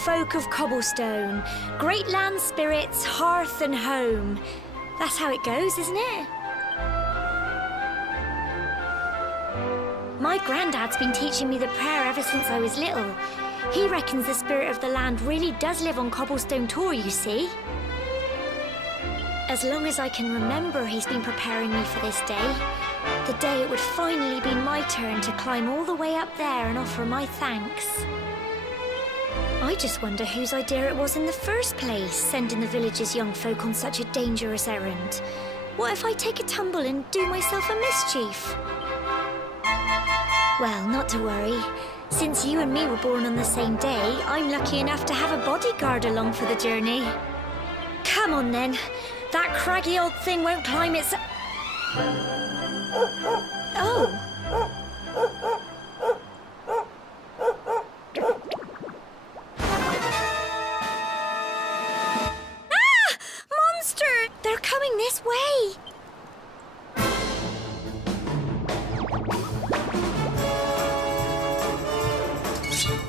folk of cobblestone, great land spirits, hearth and home. That's how it goes, isn't it? My granddad's been teaching me the prayer ever since I was little. He reckons the spirit of the land really does live on Cobblestone Tor, you see. As long as I can remember, he's been preparing me for this day. The day it would finally be my turn to climb all the way up there and offer my thanks. I just wonder whose idea it was in the first place, sending the village's young folk on such a dangerous errand. What if I take a tumble and do myself a mischief? Well, not to worry. Since you and me were born on the same day, I'm lucky enough to have a bodyguard along for the journey. Come on then. That craggy old thing won't climb its... Oh. Ah! Monster! They're coming this way!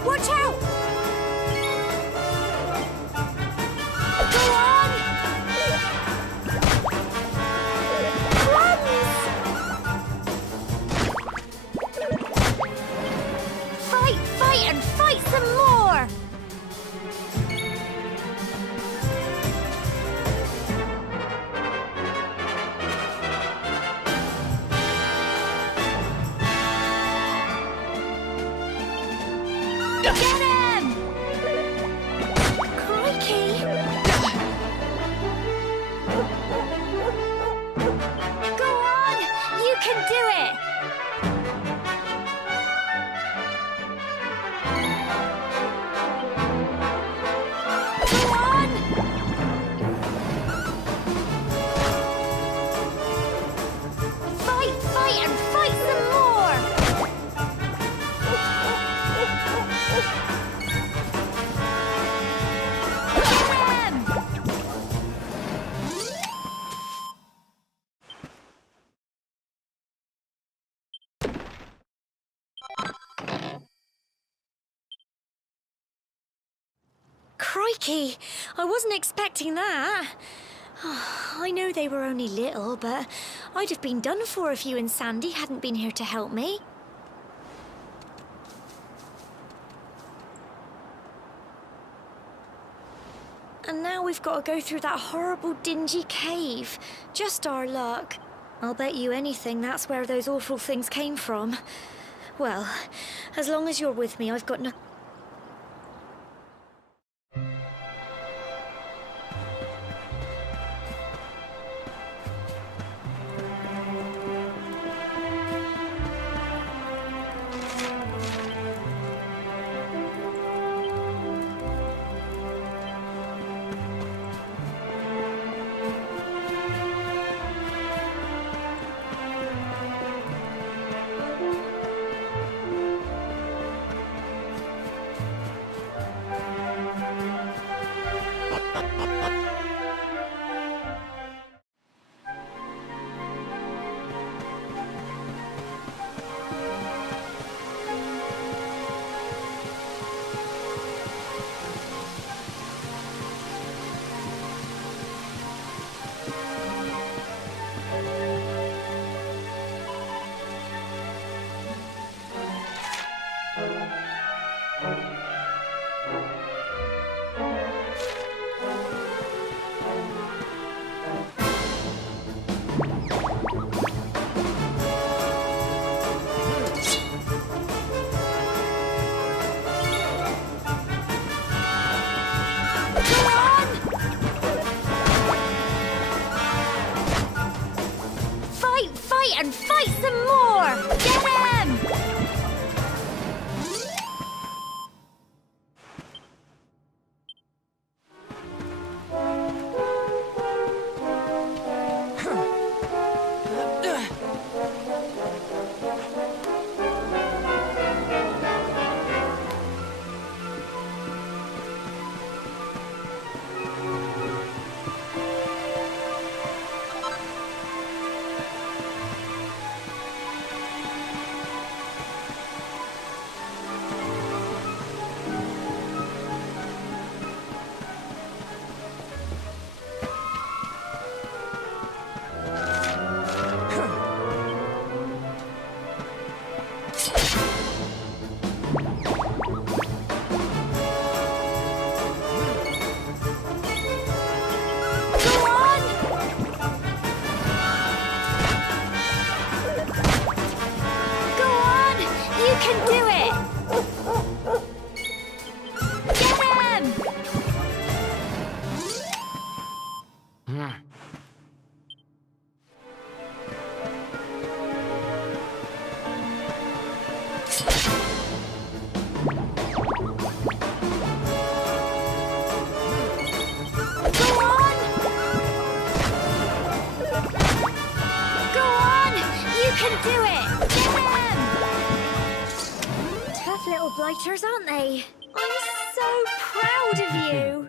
Watch out! Go on! Runs! Fight, and fight some more! Get him! Crikey! Go on! You can do it! Go on! Fight, and fight some more! Crikey, I wasn't expecting that. I know they were only little, but I'd have been done for if you and Sandy hadn't been here to help me. And now we've got to go through that horrible, dingy cave. Just our luck. I'll bet you anything that's where those awful things came from. Well, as long as you're with me, I've got no... blighters, aren't they? I'm so proud of you.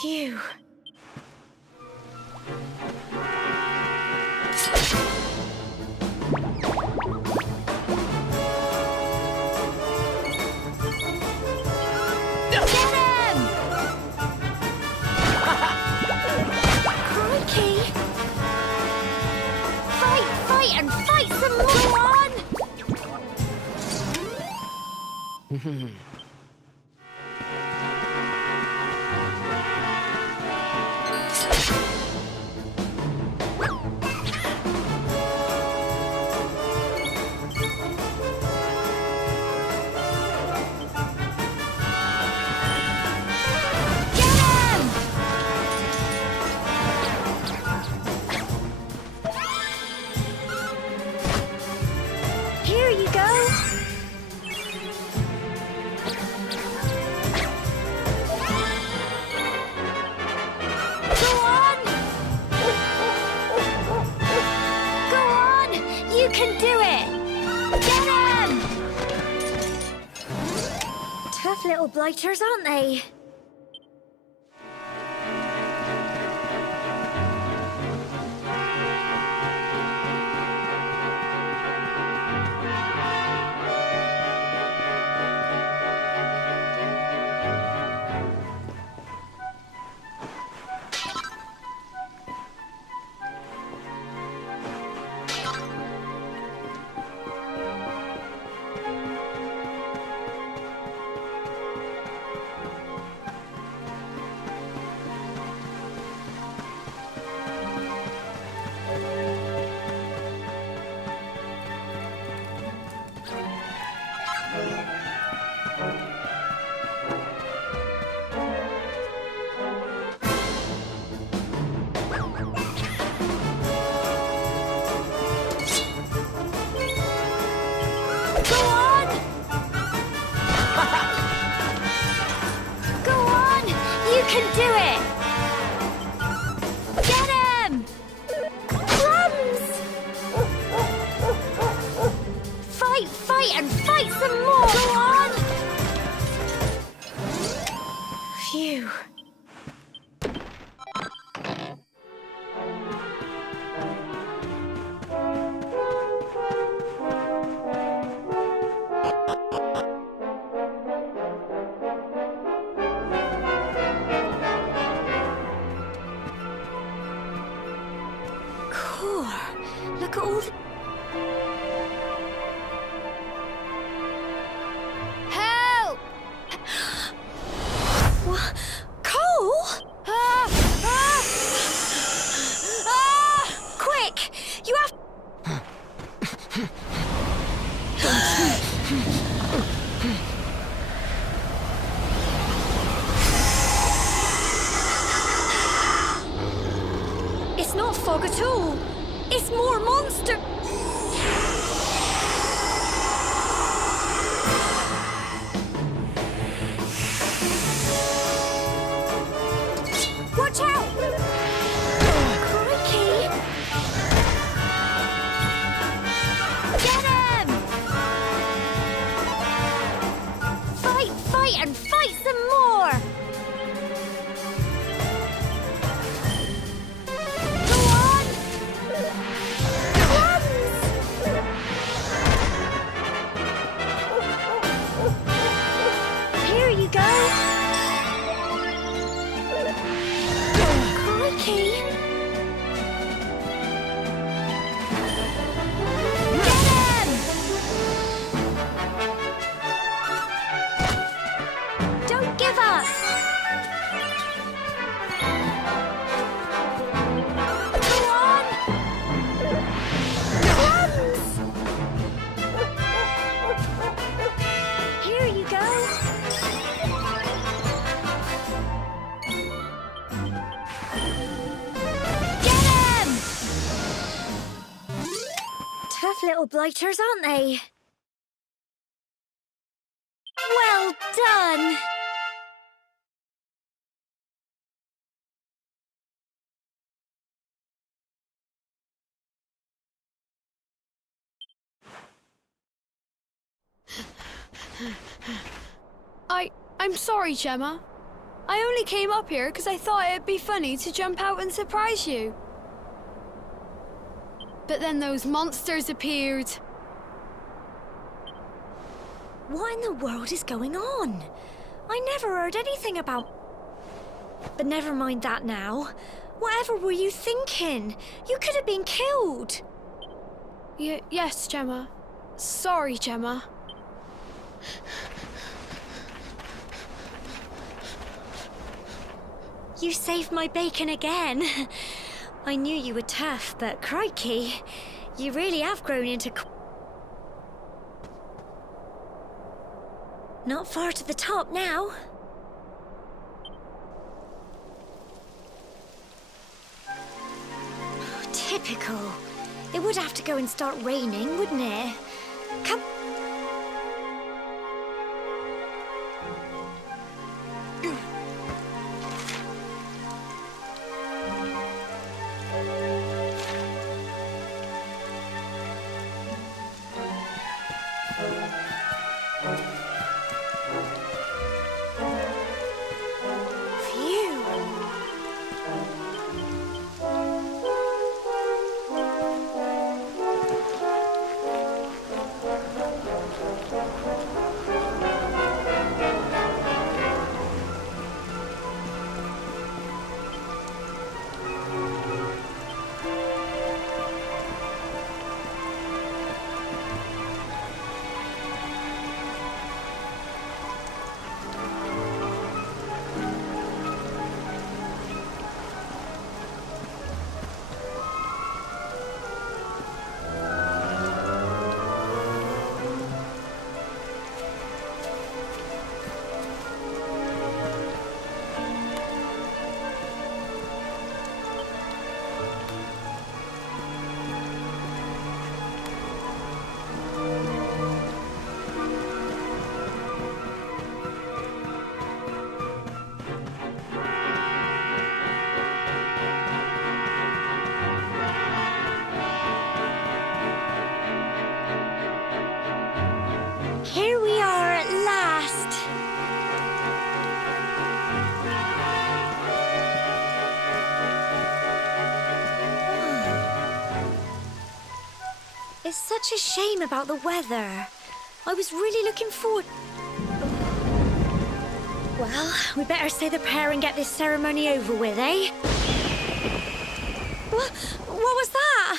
Phew. Get him! Crikey! Fight and fight some more! On! Here you go! Go on! Go on! You can do it! Get him! Tough little blighters, aren't they? Can do it! Get him! Crumbs! Fight and fight some more! Go on! Phew. Look at all the... Help! What? Cole? Quick! You have... It's not fog at all. It's more monster... Watch out! Crikey! Get him! Fight and fight some more! Go on! Crumbs! tough little blighters, aren't they? Well done! I'm sorry, Gemma. I only came up here because I thought it'd be funny to jump out and surprise you. But then those monsters appeared. What in the world is going on? I never heard anything about... But never mind that now. Whatever were you thinking? You could have been killed. Yes, Gemma. Sorry, Gemma. You saved my bacon again. I knew you were tough, but crikey, you really have grown into... Not far to the top now. Typical. It would have to go and start raining, wouldn't it? Come... Here we are at last. It's such a shame about the weather. I was really looking forward... Well, we better say the prayer and get this ceremony over with, eh? What was that?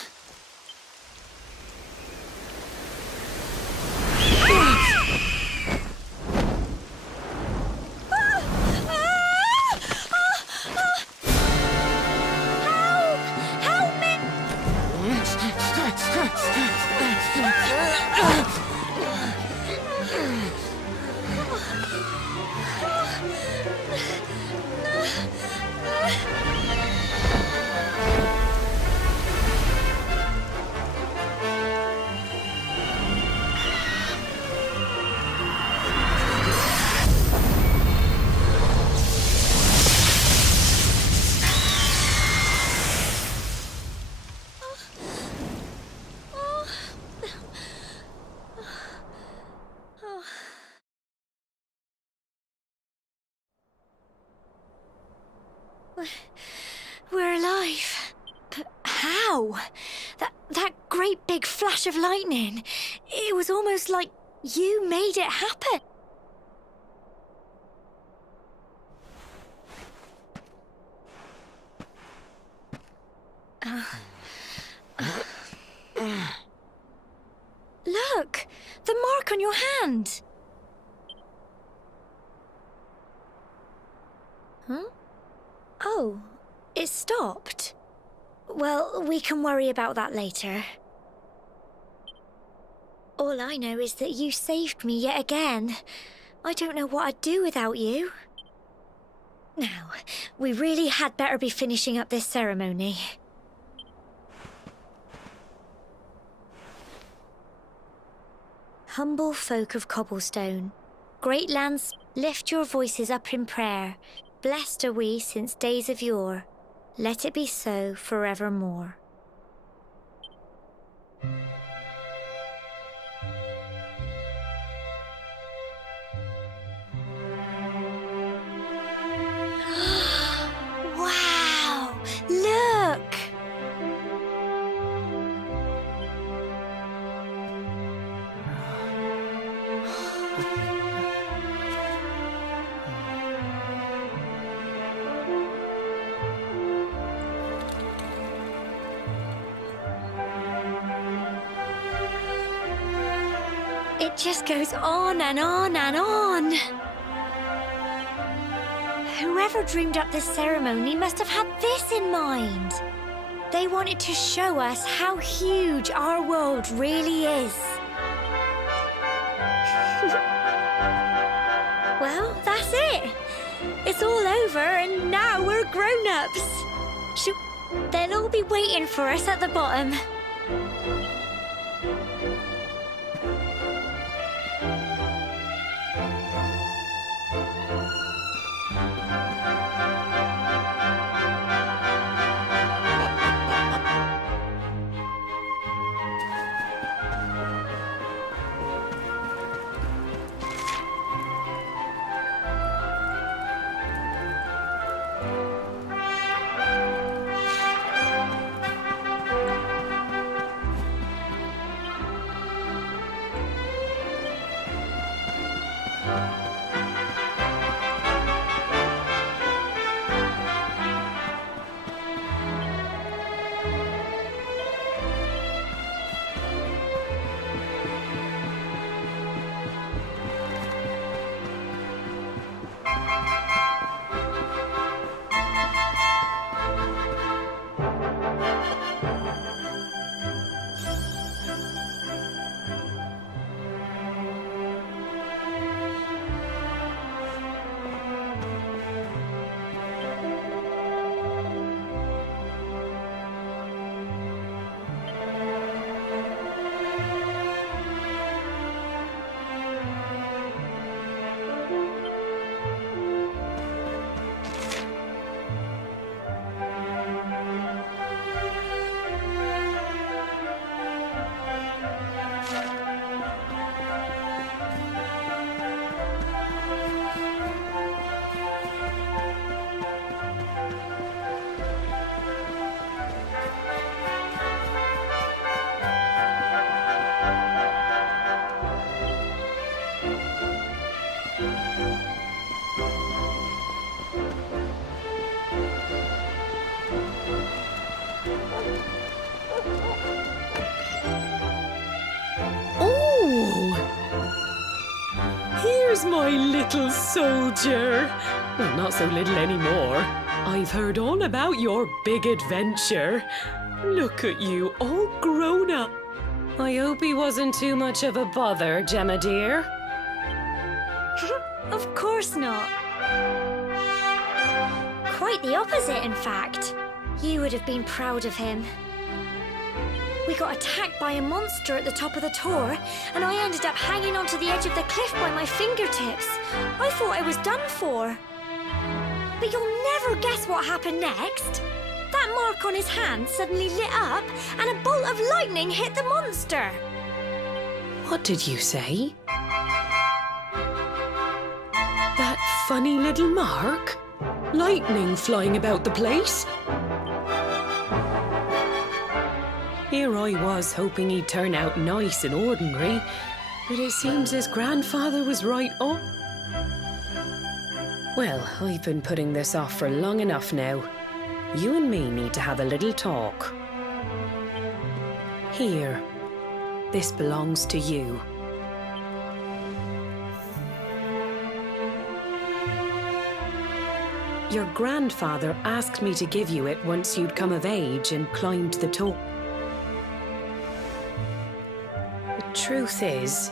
We're alive. But how? That great big flash of lightning. It was almost like you made it happen. Look! The mark on your hand! Huh? Oh, it stopped. Well, we can worry about that later. All I know is that you saved me yet again. I don't know what I'd do without you. Now, we really had better be finishing up this ceremony. Humble folk of cobblestone, great lands, lift your voices up in prayer. Blessed are we since days of yore. Let it be so forevermore. Wow! Look! It just goes on and on and on. Whoever dreamed up this ceremony must have had this in mind. They wanted to show us how huge our world really is. Well, that's it. It's all over and now we're grown-ups. They'll all be waiting for us at the bottom. Here's my little soldier. Well, not so little anymore. I've heard all about your big adventure. Look at you, all grown up. I hope he wasn't too much of a bother, Gemma dear. Of course not. Quite the opposite, in fact. You would have been proud of him. We got attacked by a monster at the top of the tour, and I ended up hanging onto the edge of the cliff by my fingertips. I thought I was done for. But you'll never guess what happened next. That mark on his hand suddenly lit up, and a bolt of lightning hit the monster. What did you say? That funny little mark? Lightning flying about the place? Here I was hoping he'd turn out nice and ordinary, but it seems his grandfather was right on. Well, I've been putting this off for long enough now. You and me need to have a little talk. Here, this belongs to you. Your grandfather asked me to give you it once you'd come of age and climbed the tower. The truth is,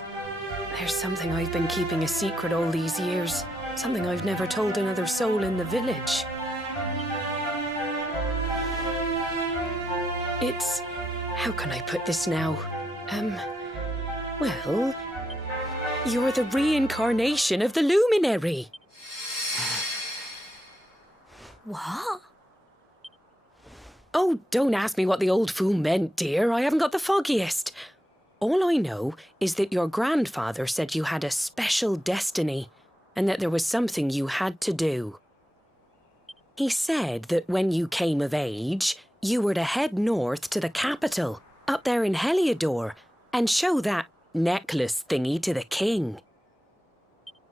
there's something I've been keeping a secret all these years. Something I've never told another soul in the village. It's... how can I put this now? Well, You're the reincarnation of the luminary. What? Oh, don't ask me what the old fool meant, dear. I haven't got the foggiest. All I know is that your grandfather said you had a special destiny and that there was something you had to do. He said that when you came of age, you were to head north to the capital, up there in Heliodor, and show that necklace thingy to the king.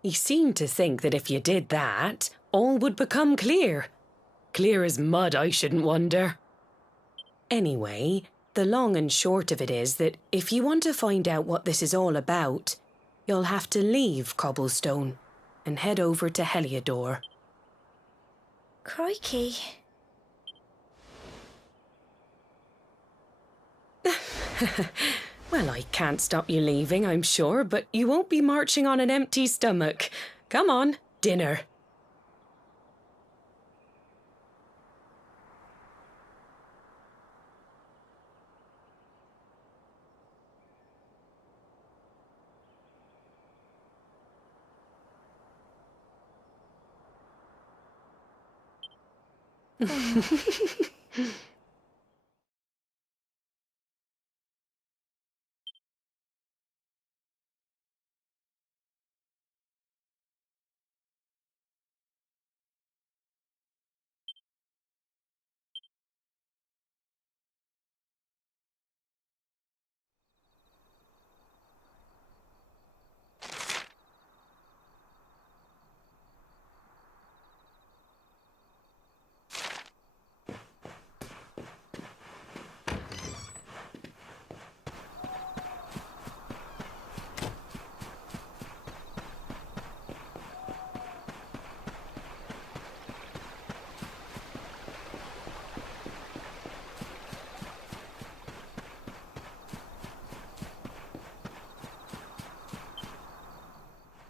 He seemed to think that if you did that, all would become clear. Clear as mud, I shouldn't wonder. Anyway, the long and short of it is that if you want to find out what this is all about, you'll have to leave Cobblestone and head over to Heliodor. Crikey. Well, I can't stop you leaving, I'm sure, but you won't be marching on an empty stomach. Come on, dinner.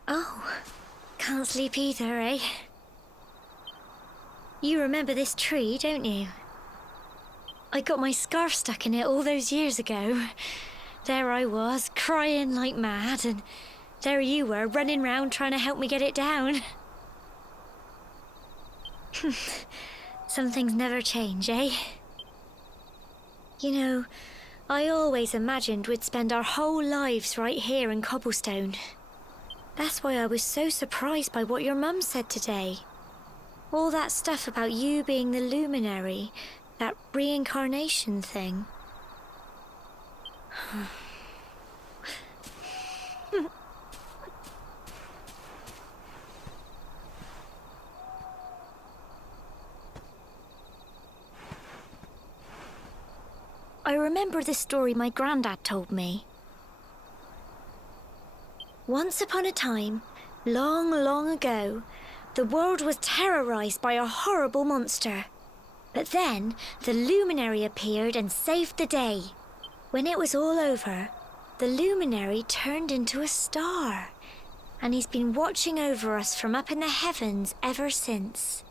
Oh, can't sleep either, eh? You remember this tree, don't you? I got my scarf stuck in it all those years ago. There I was, crying like mad, and there you were, running round trying to help me get it down. Some things never change, eh? You know, I always imagined we'd spend our whole lives right here in Cobblestone. That's why I was so surprised by what your mum said today. All that stuff about you being the luminary, that reincarnation thing. I remember the story my granddad told me. Once upon a time, long, long ago, the world was terrorized by a horrible monster. But then, the luminary appeared and saved the day. When it was all over, the luminary turned into a star. And he's been watching over us from up in the heavens ever since.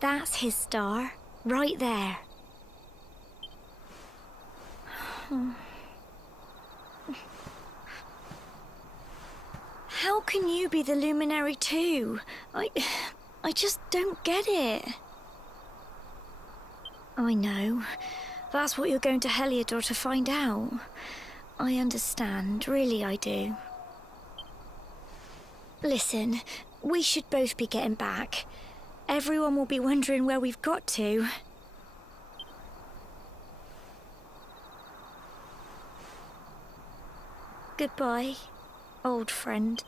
That's his star, right there. How can you be the luminary too? I just don't get it. I know. That's what you're going to Heliodor to find out. I understand, really I do. Listen, we should both be getting back. Everyone will be wondering where we've got to. Goodbye, old friend.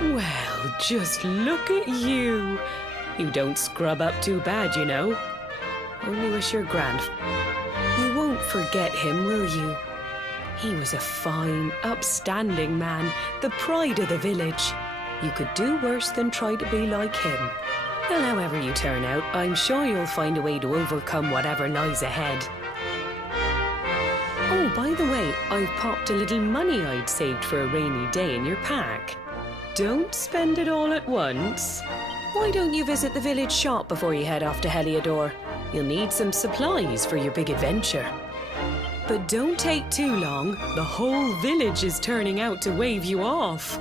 Well, just look at you. You don't scrub up too bad, you know. Only wish your You won't forget him, will you? He was a fine, upstanding man, the pride of the village. You could do worse than try to be like him. Well, however you turn out, I'm sure you'll find a way to overcome whatever lies ahead. Oh, by the way, I've popped a little money I'd saved for a rainy day in your pack. Don't spend it all at once. Why don't you visit the village shop before you head off to Heliodor? You'll need some supplies for your big adventure. But don't take too long. The whole village is turning out to wave you off.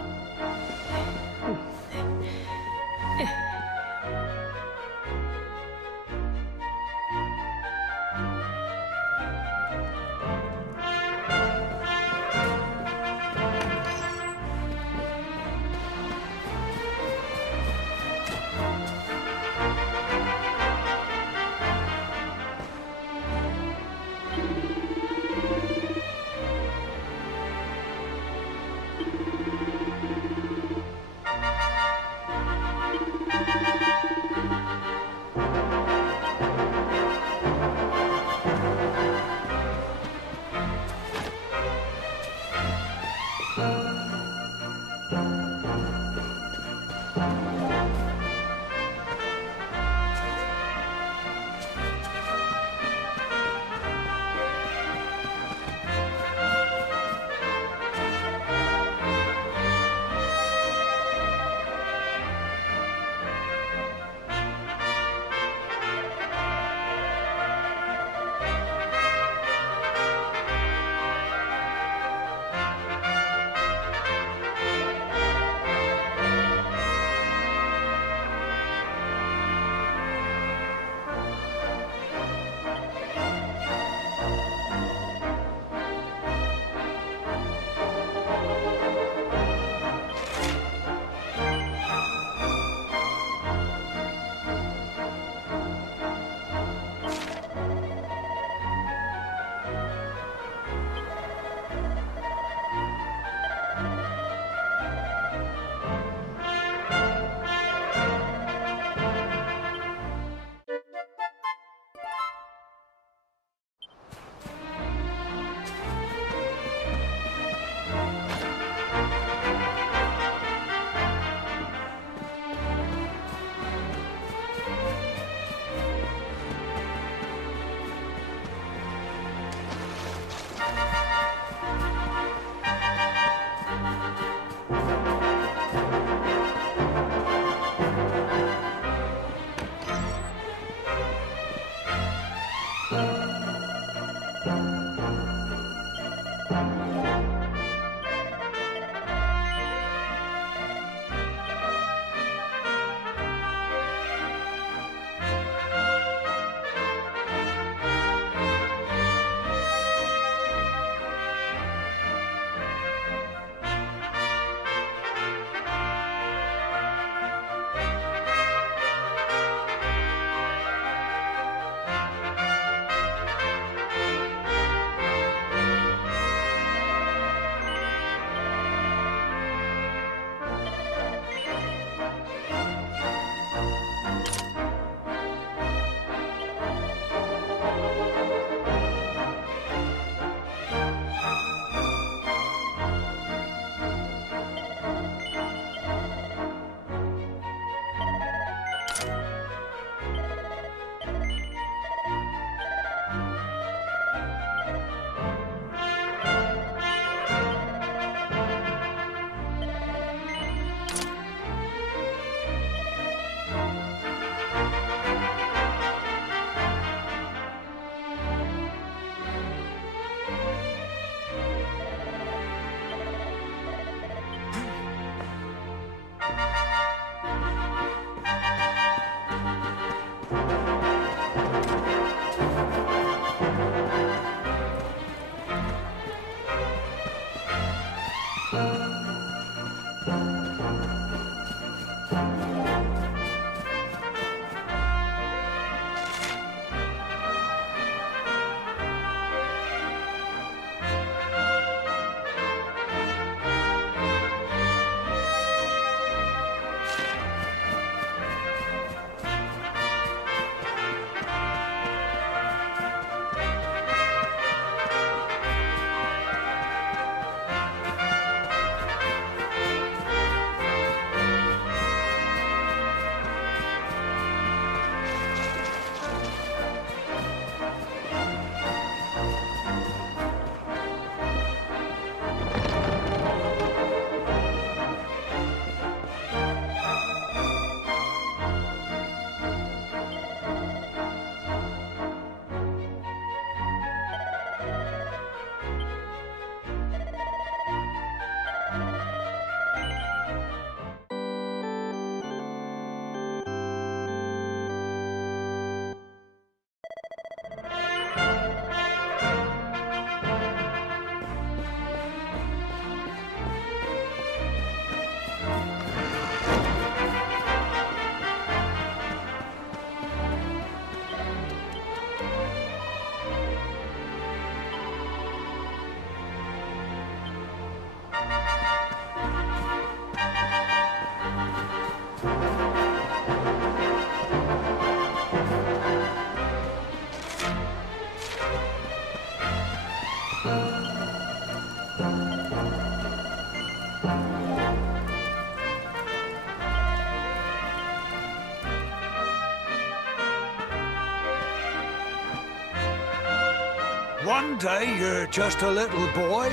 One day you're just a little boy,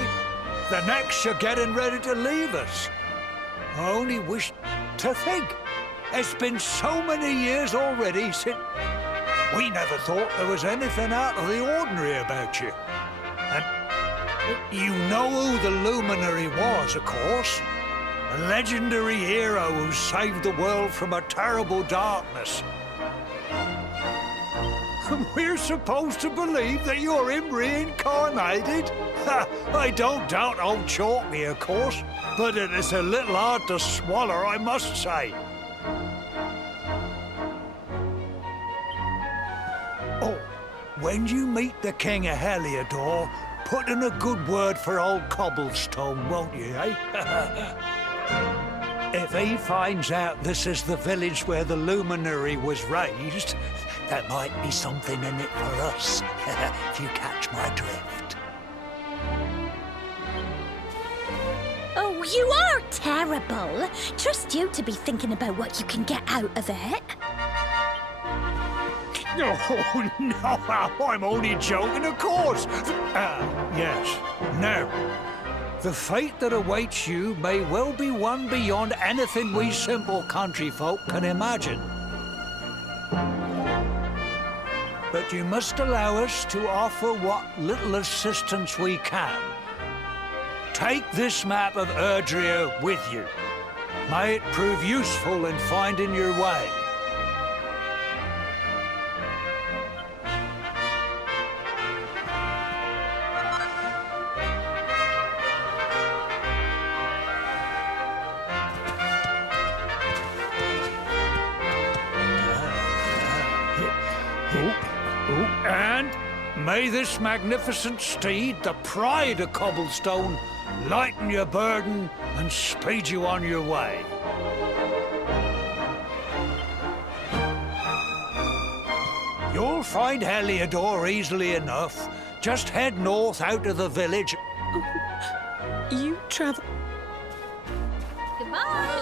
the next you're getting ready to leave us. I only wish to think. It's been so many years already since... We never thought there was anything out of the ordinary about you. And you know who the Luminary was, of course. A legendary hero who saved the world from a terrible darkness. We're supposed to believe that you're him reincarnated? I don't doubt old Chalky, of course, but it is a little hard to swallow, I must say. Oh, when you meet the King of Heliodor, put in a good word for old Cobblestone, won't you, eh? If he finds out this is the village where the Luminary was raised, there might be something in it for us, if you catch my drift. Oh, you are terrible. Trust you to be thinking about what you can get out of it. Oh, no, I'm only joking, of course. Yes. Now, the fate that awaits you may well be one beyond anything we simple country folk can imagine. But you must allow us to offer what little assistance we can. Take this map of Erdrea with you. May it prove useful in finding your way. And may this magnificent steed, the pride of Cobblestone, lighten your burden and speed you on your way. You'll find Heliodor easily enough. Just head north out of the village. You travel... Goodbye.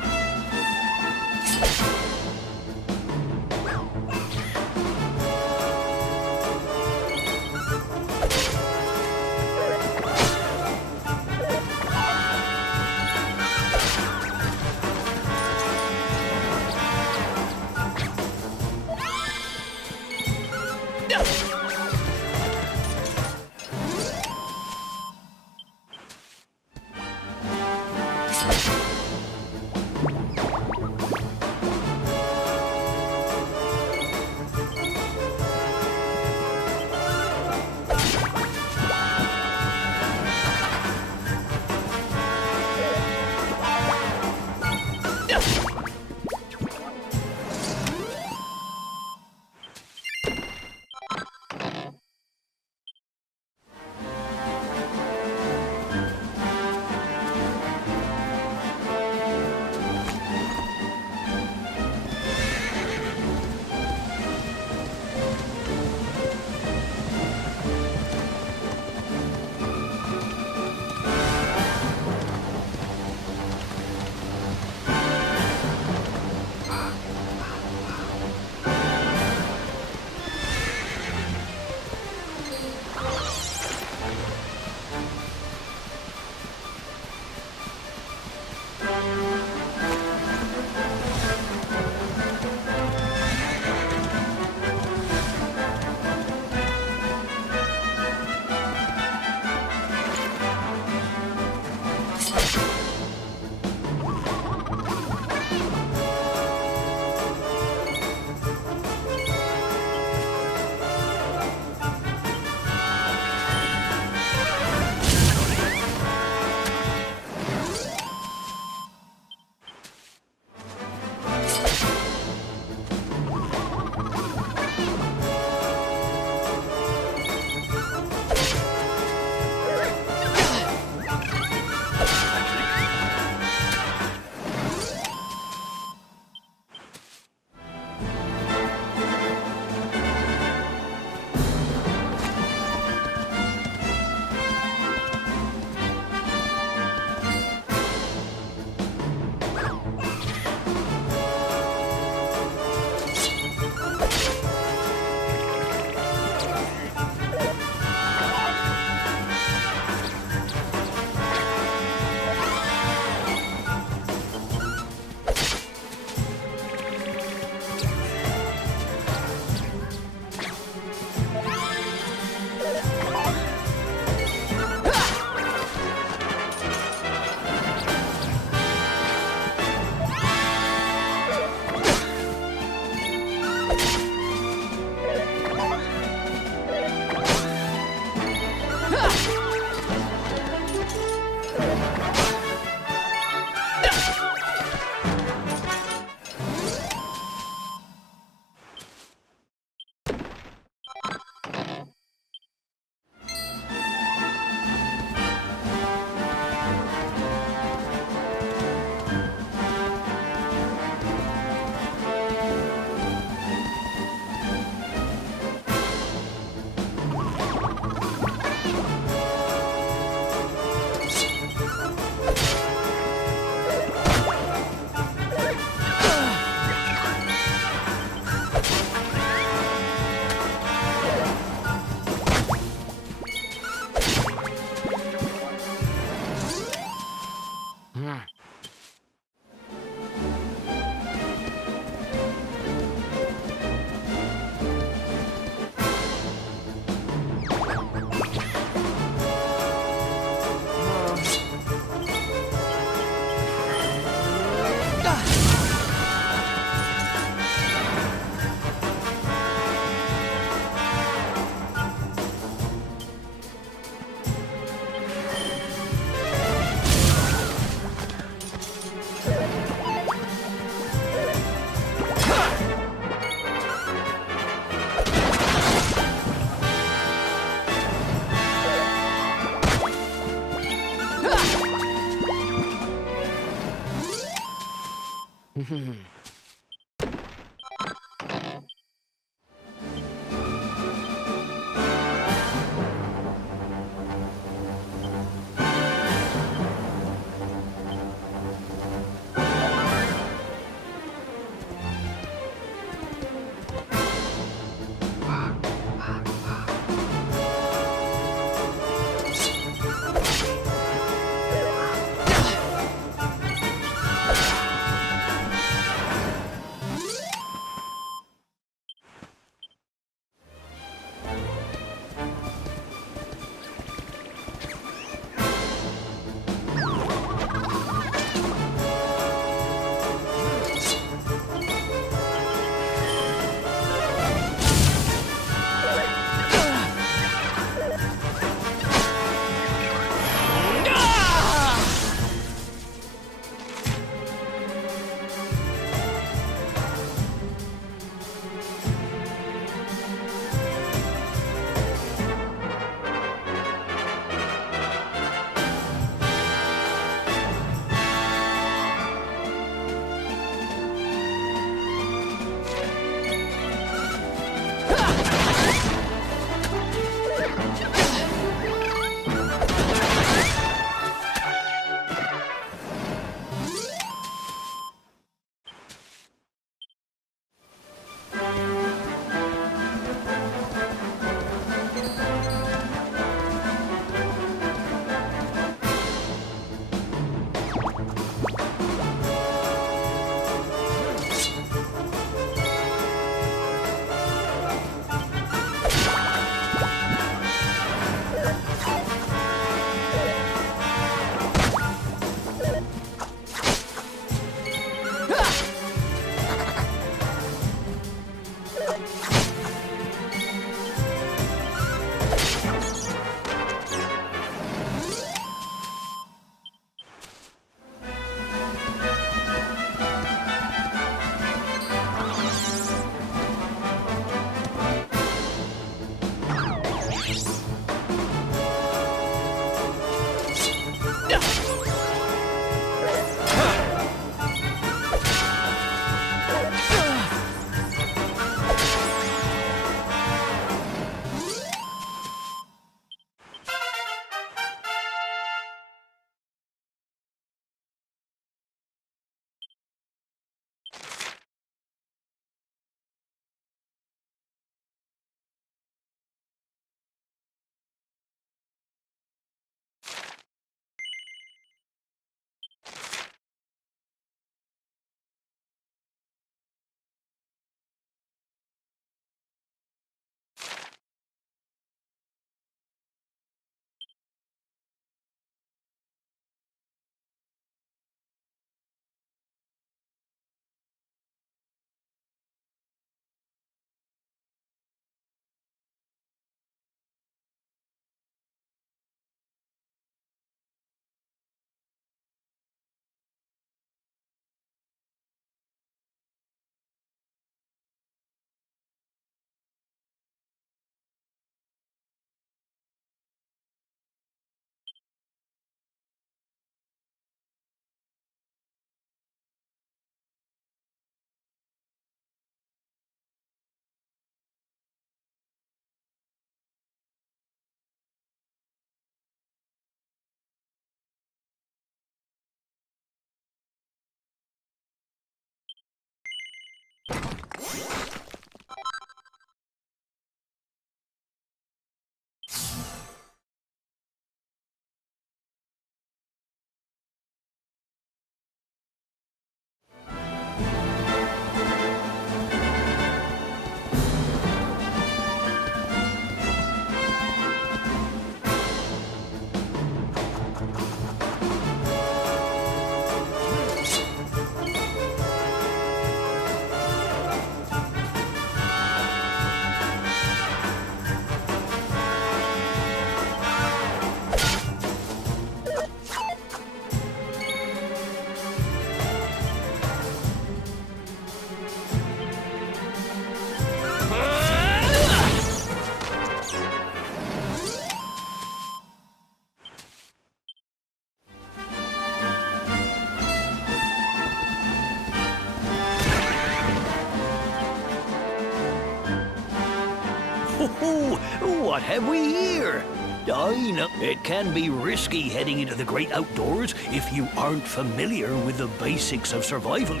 what have we here? I know it can be risky heading into the great outdoors if you aren't familiar with the basics of survival.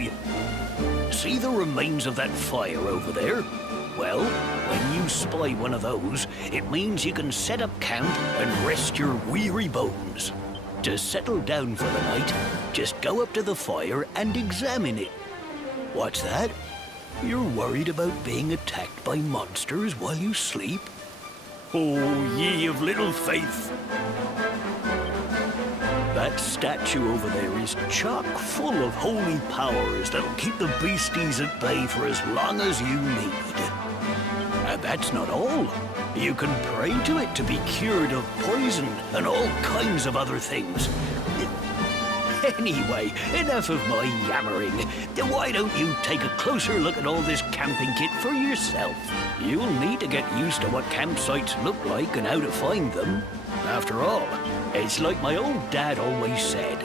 See the remains of that fire over there? Well, when you spy one of those, it means you can set up camp and rest your weary bones. To settle down for the night, just go up to the fire and examine it. What's that? You're worried about being attacked by monsters while you sleep? Oh, ye of little faith! That statue over there is chock full of holy powers that'll keep the beasties at bay for as long as you need. And that's not all. You can pray to it to be cured of poison and all kinds of other things. Anyway, enough of my yammering. Why don't you take a closer look at all this camping kit for yourself? You'll need to get used to what campsites look like and how to find them. After all, it's like my old dad always said,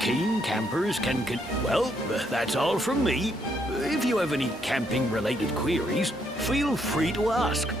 keen campers can well, that's all from me. If you have any camping-related queries, feel free to ask.